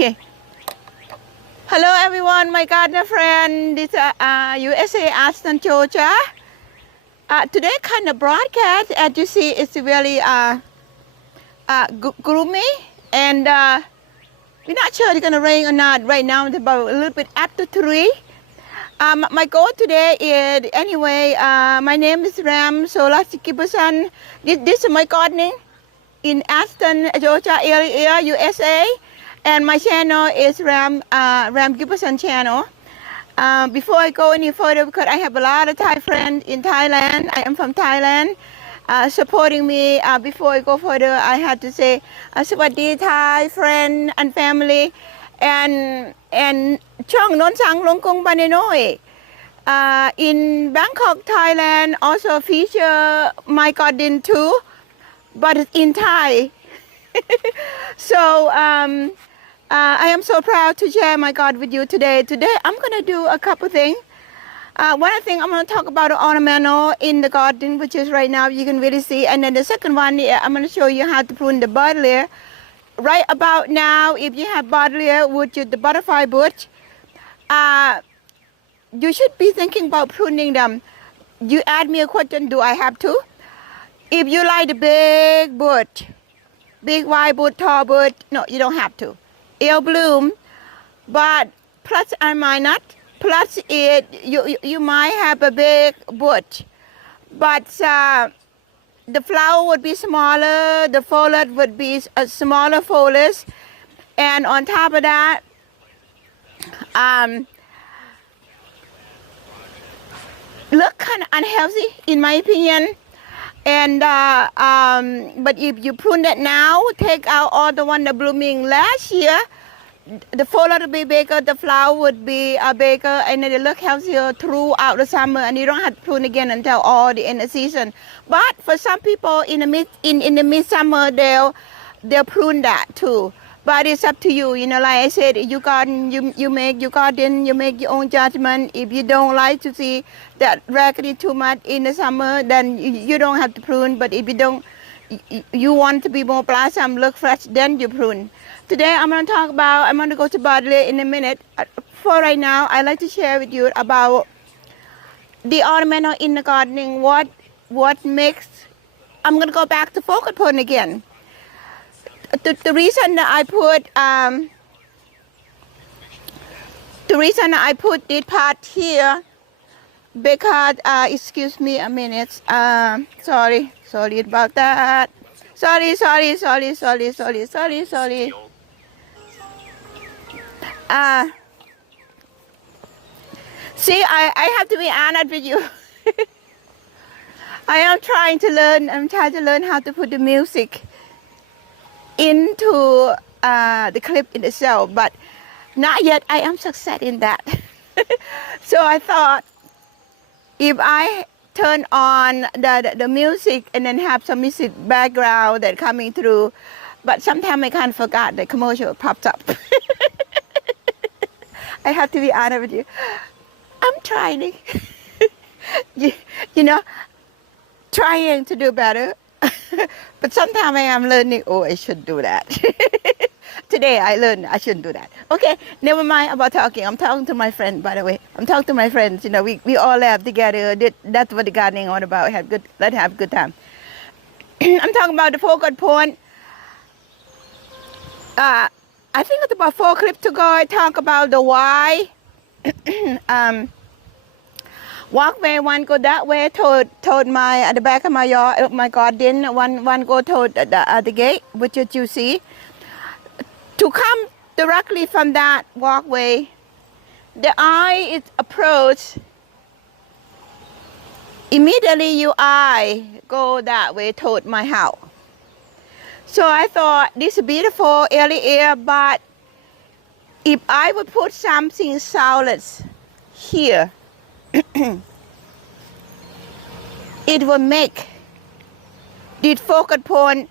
Okay. Hello everyone, my gardener friend. This USA, Austin, Georgia. Today kind of broadcast, as you see, it's really gloomy, and we're not sure it's gonna rain or not. Right now, it's about a little bit after 3. My goal today is, anyway, my name is Sorat Giberson. This is my gardening in Aston, Georgia area, USA, and my channel is Ram Giberson channel. Before I go any further, because I have a lot of Thai friends in Thailand, I am from Thailand, supporting me. Before I go further, I had to say, Sawasdee Thai friend and family, and Chong Non Sang Long Kong Banenoi. In Bangkok, Thailand, also feature my garden too, but it's in Thai. So I am so proud to share my garden with you today. Today I'm gonna do a couple things. One thing, I'm gonna talk about the ornamental in the garden, which is right now you can really see, and then the second one, I'm gonna show you how to prune the Buddleia. Right about now, if you have Buddleia, which is the butterfly bush, you should be thinking about pruning them. You ask me a question, do I have to? If you like the big bush, big wide bush, tall bush, no, you don't have to. It'll bloom, but plus and minus. Plus, you might have a big bush, but the flower would be smaller, the foliage would be a smaller foliage, and on top of that, look kind of unhealthy in my opinion. And but if you prune it now, take out all the one that blooming last year, the foliage would be bigger, the flower would be bigger, and then it look healthier throughout the summer, and you don't have to prune again until all the end of season. But for some people in the midsummer, they'll prune that too. But it's up to you. You know, like I said, you garden, you make your garden, you make your own judgment. If you don't like to see that raggedy too much in the summer, then you don't have to prune. But if you don't, you want to be more blossom, look fresh, then you prune. Today I'm going to go to Buddleia in a minute. For right now, I'd like to share with you about the ornamental in the gardening. What makes, I'm going to go back to focus point again. The reason that I put this part here, because excuse me a minute, sorry about that, sorry. See, I have to be honest with you. I'm trying to learn how to put the music into the clip in itself, but not yet I am success in that. So I thought, if I turn on the music and then have some music background that coming through, but sometimes I can't forget the commercial pops up. I have to be honest with you. I'm trying, you know, trying to do better. But sometimes I am learning, oh, I should do that. Today I learned I shouldn't do that. Okay, never mind about talking. I'm talking to my friend, by the way. I'm talking to my friends. You know, we all laugh together. That's what the gardening is all about. Let's have a good time. I'm talking about the focus point. I think it's about 4 clips ago. I talk about the why. Walkway, one go that way toward my at the back of my yard, my garden. One go toward the gate, which you see. To come directly from that walkway, the eye is approach. Immediately your eye go that way toward my house. So I thought this is beautiful area, but if I would put something solid here, it will make the focus point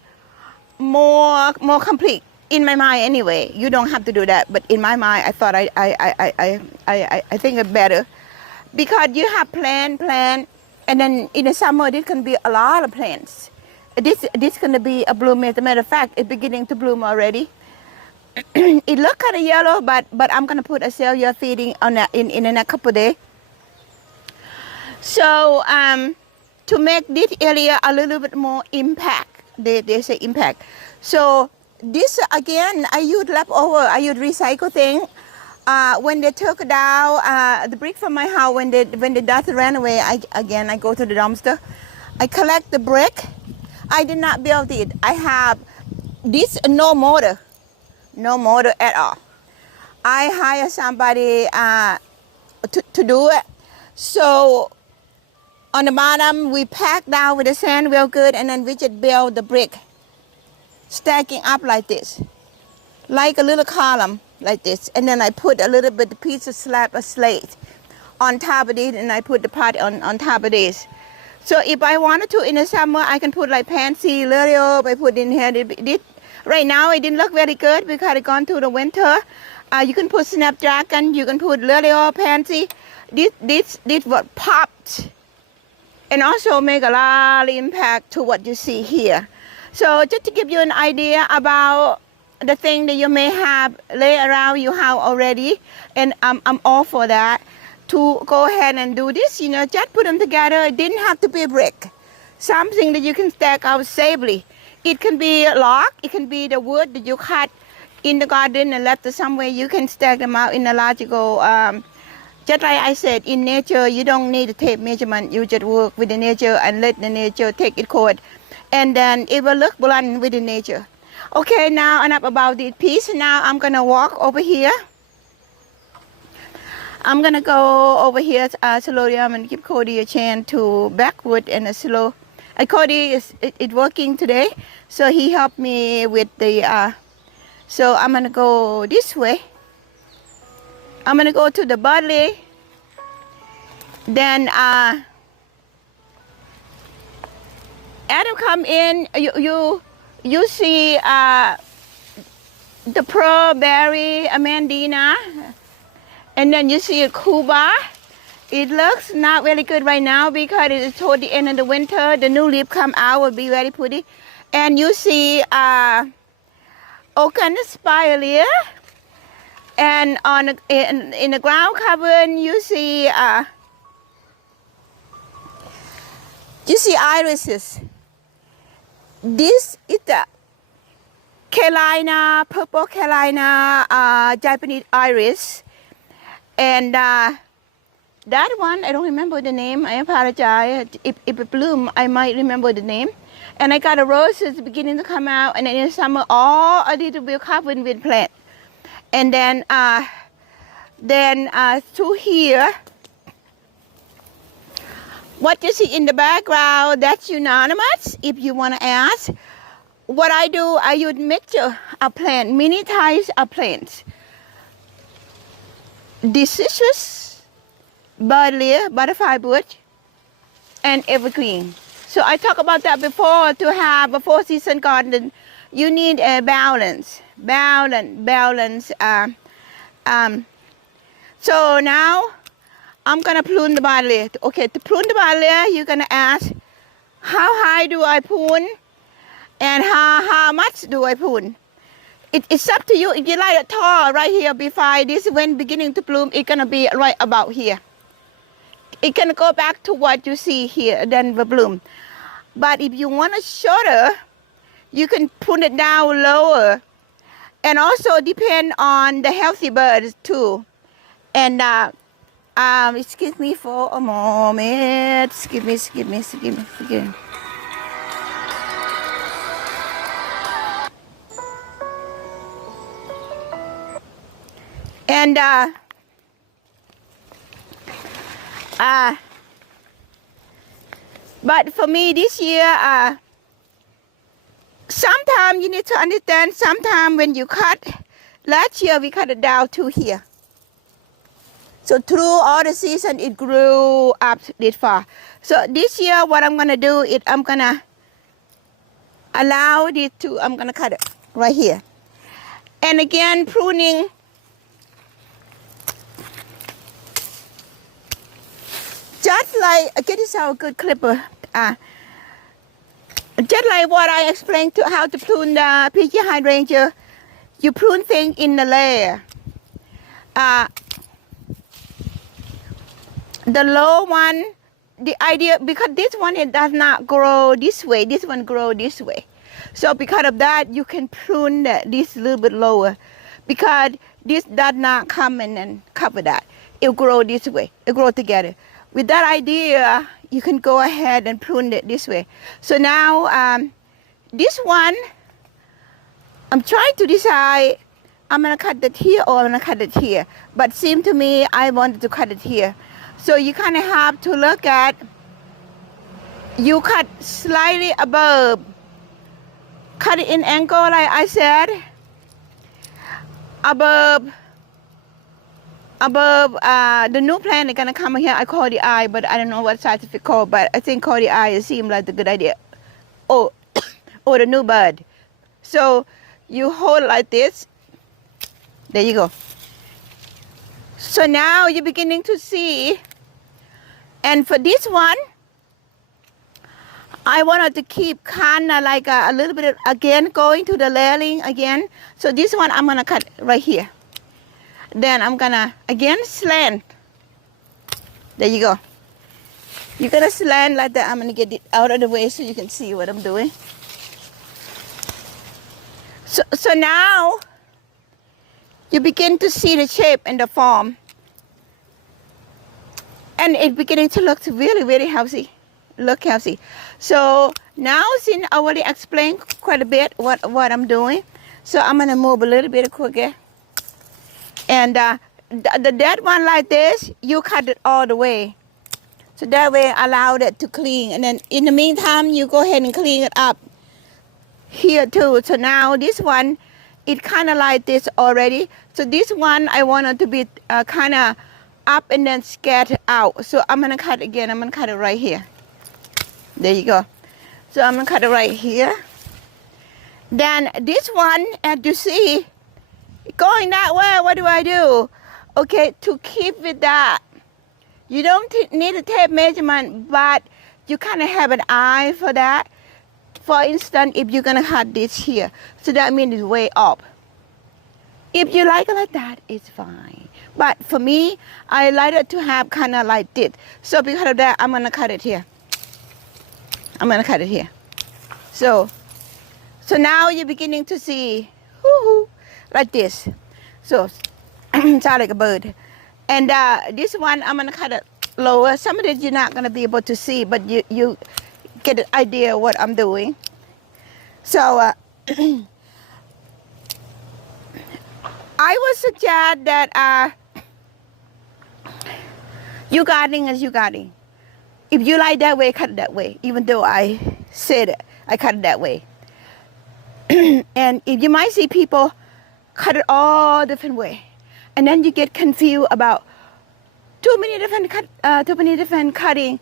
more complete. In my mind, anyway. You don't have to do that, but in my mind, I thought I think it's better, because you have plant, and then in the summer there can be a lot of plants. This is going to be a bloom. As a matter of fact, it's beginning to bloom already. It look kind of yellow, but I'm gonna put a cellular feeding on that in the next couple of days. So to make this area a little bit more impact, they say impact. So this again, I use leftover, I use recycle thing. When they took down the brick from my house, when the dust ran away, I go to the dumpster. I collect the brick. I did not build it. I have this no motor at all. I hire somebody to do it. So on the bottom, we pack down with the sand real good, and then we just build the brick, stacking up like this, like a little column like this. And then I put a little bit piece of slab of slate on top of it, and I put the pot on top of this. So if I wanted to in the summer, I can put like pansy, lily, I put in here. Right now it didn't look very good because it gone through the winter. You can put snapdragon, you can put lily, pansy. This what popped, and also make a lot of impact to what you see here. So just to give you an idea about the thing that you may have lay around your house already, and I'm all for that, to go ahead and do this, just put them together. It didn't have to be a brick, something that you can stack out safely. It can be a log, it can be the wood that you cut in the garden and left somewhere. You can stack them out in a logical, just like I said, in nature, you don't need a tape measurement. You just work with the nature and let the nature take its course. And then it will look blunt with the nature. Okay, now enough about this piece. Now I'm gonna walk over here. I'm gonna go over here slowly. I'm gonna give Cody a chance to backward and a slow. Cody is working today, so he helped me with the. So I'm gonna go this way. I'm gonna go to the Buddleia. Then Adam come in. You see the pearl berry, amandina, and then you see a Cuba. It looks not really good right now because it's toward the end of the winter. The new leaf come out, will be very pretty. And you see oaken spirea. And in the ground cover, you see irises. This is the Carolina, purple Carolina Japanese iris. And that one, I don't remember the name. I apologize. If it bloom, I might remember the name. And I got a roses beginning to come out. And then in the summer, all a little bit covered with plant. And then through here, what you see in the background, that's unanimous. If you want to ask, what I do, I use mixture of plant, many types of plants. Deciduous, Buddleia, butterfly bush, and evergreen. So I talked about that before. To have a 4-season garden, you need a balance. So now I'm gonna prune the Buddleia. Okay, to prune the Buddleia, you're gonna ask, how high do I prune, and how much do I prune? It's up to you. If you like it tall right here before this, when beginning to bloom, it's gonna be right about here. It can go back to what you see here, then the bloom. But if you want it shorter, you can put it down lower. And also depend on the healthy birds too. And excuse me for a moment. Excuse me. And but for me this year, sometimes you need to understand, sometimes when you cut, last year we cut it down to here. So through all the season, it grew up this far. So this year, what I'm gonna do is I'm gonna allow it to, I'm gonna cut it right here. And again, pruning. Just like, get yourself a good clipper. Just like what I explained to how to prune the peachy hydrangea. you prune things in the layer. The low one, the idea, because this one, it does not grow this way, this one grow this way. So because of that, you can prune this a little bit lower, because this does not come in and cover that. It'll grow this way, it'll grow together. With that idea, you can go ahead and prune it this way. So now, this one, I'm trying to decide, I'm gonna cut it here or I'm gonna cut it here. But seemed to me, I wanted to cut it here. So you kind of have to look at, you cut slightly above, cut it in angle like I said, above the new plant is gonna come here. I call the eye, but I don't know what scientific called, but I think call the eye, it seemed like a good idea. Oh, or the new bud. So you hold like this. There you go. So now you're beginning to see, and for this one, I wanted to keep kind of like a little bit of, again, going to the layering again. So this one I'm gonna cut right here. Then I'm gonna, again, slant. There you go. You're gonna slant like that. I'm gonna get it out of the way so you can see what I'm doing. So now, you begin to see the shape and the form. And it's beginning to look really, really healthy. Look healthy. So now, since I already explained quite a bit what I'm doing, so I'm gonna move a little bit quicker. And the dead one like this, you cut it all the way. So that way allow it to clean. And then in the meantime, you go ahead and clean it up here too. So now this one, it kind of like this already. So this one, I want it to be kind of up and then scattered out. So I'm going to cut again. I'm going to cut it right here. There you go. So I'm going to cut it right here. Then this one, as you see, going that way, what do I do? Okay, to keep with that, you don't need a tape measurement, but you kind of have an eye for that. For instance, if you're going to cut this here, so that means it's way up. If you like it like that, it's fine. But for me, I like it to have kind of like this. So because of that, I'm going to cut it here. I'm going to cut it here. So now you're beginning to see, like this. So, sound like a bird. And this one, I'm going to cut it lower. Some of it you're not going to be able to see, but you get an idea of what I'm doing. So, I would suggest that you gardening as you gardening. If you like that way, cut it that way. Even though I said it, I cut it that way. And if you might see people cut it all different way, and then you get confused about too many different cutting.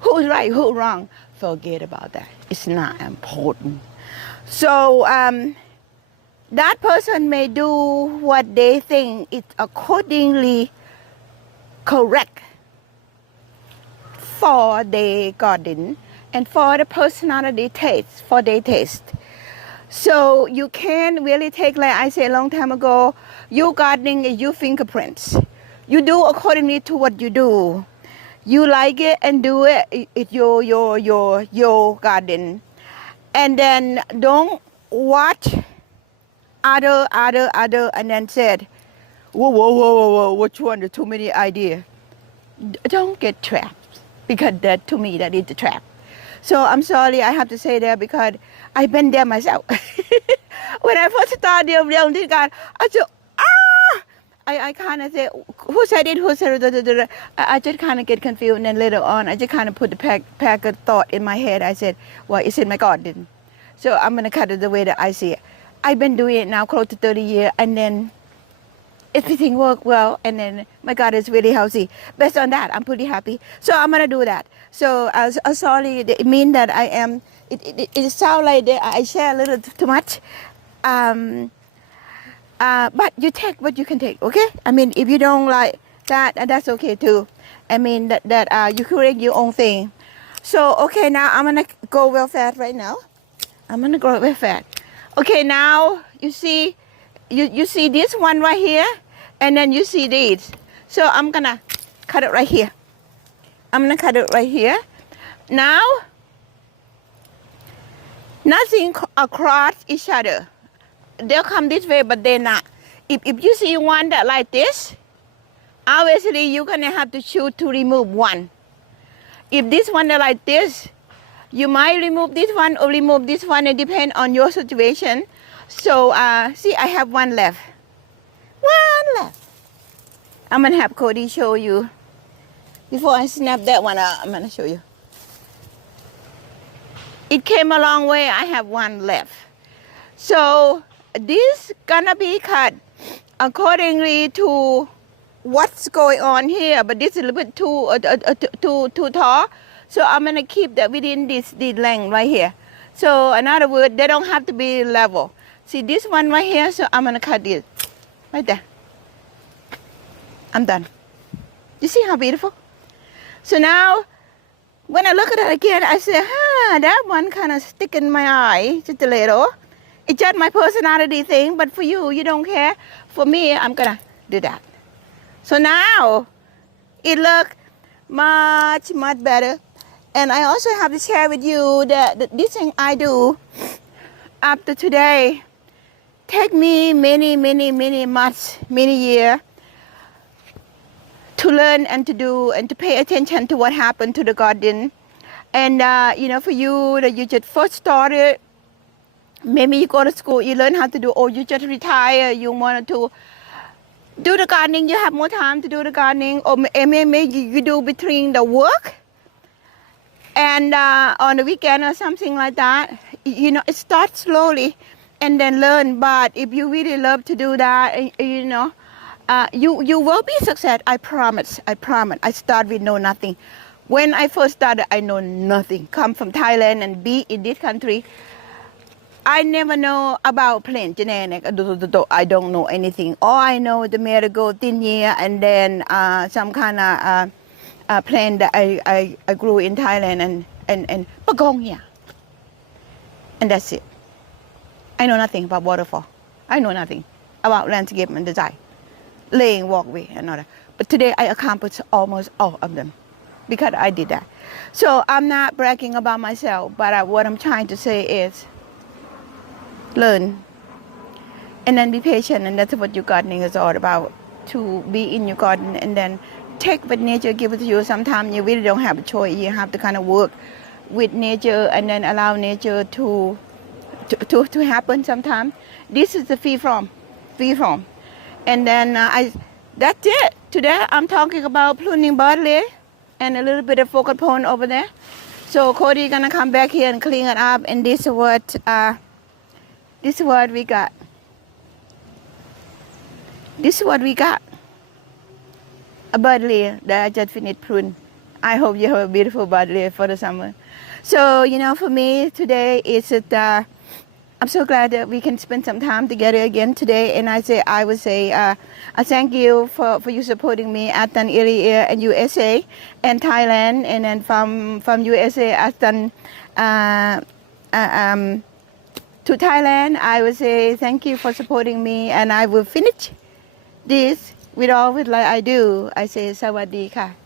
Who's right, who's wrong? Forget about that. It's not important. So that person may do what they think is accordingly correct for their garden and for the personality taste, for their taste. So you can really take, like I said a long time ago, your gardening is your fingerprints. You do accordingly to what you do. You like it and do it. It's your garden. And then don't watch other, and then said, whoa, which one? There's too many ideas. Don't get trapped, because that, to me, that is the trap. So I'm sorry, I have to say that because I've been there myself. When I first started dealing with God, I said, I kind of say, who said it, who said it? I just kind of get confused, and then later on, I just kind of put the pack of thought in my head. I said, well, it's in my garden. So I'm going to cut it the way that I see it. I've been doing it now close to 30 years, and then everything worked well, and then my garden is really healthy. Based on that, I'm pretty happy. So I'm going to do that. So sorry, it means that I am, it sounds like that I share a little too much. But you take what you can take, okay? I mean, if you don't like that, that's okay too. I mean, that you create your own thing. So, okay, now I'm going to go real fast right now. I'm going to go real fast. Okay, now, you see, you see this one right here, and then you see these. So I'm gonna cut it right here. I'm gonna cut it right here. Now, nothing across each other. They'll come this way, but they're not. If you see one that like this, obviously you're gonna have to choose to remove one. If this one is like this, you might remove this one or remove this one. It depends on your situation. So see, I have one left. One left. I'm gonna have Cody show you. Before I snap that one out, I'm gonna show you. It came a long way. I have one left. So this gonna be cut accordingly to what's going on here, but this is a little bit too tall. So I'm gonna keep that within this length right here. So in other words, they don't have to be level. See this one right here, so I'm gonna cut this right there. I'm done. You see how beautiful? So now, when I look at it again, I say, that one kind of stick in my eye, just a little. It's just my personality thing, but for you, you don't care. For me, I'm gonna do that. So now, it looks much, much better. And I also have to share with you that this thing I do after today take me many months, many years to learn and to do and to pay attention to what happened to the garden. And for you that you just first started, maybe you go to school, you learn how to do, or you just retire, you wanted to do the gardening, you have more time to do the gardening, or maybe you do between the work and on the weekend or something like that. It starts slowly and then learn. But if you really love to do that, you will be success. I promise. I start with know nothing. When I first started, I know nothing. Come from Thailand and be in this country, I never know about plant genetic. I don't know anything. All I know is the marigold, tinea, and then some kind of plant that I grew in Thailand and Buddleia. And that's it. I know nothing about waterfall. I know nothing about landscape and design, laying walkway and all that. But today I accomplished almost all of them because I did that. So I'm not bragging about myself, but what I'm trying to say is learn and then be patient, and that's what your gardening is all about. To be in your garden and then take what nature gives to you. Sometimes you really don't have a choice. You have to kind of work with nature and then allow nature to happen sometimes. This is the free from. And then that's it. Today I'm talking about pruning Buddleia and a little bit of focal point over there. So Cody gonna come back here and clean it up, and this is what we got. This is what we got. A Buddleia that I just finished prune. I hope you have a beautiful Buddleia for the summer. So, for me today is I'm so glad that we can spend some time together again today. And I would say I thank you for you supporting me at an area in USA and Thailand. And then from USA I've done to Thailand. I would say thank you for supporting me, and I will finish this with like I do. I say สวัสดีค่ะ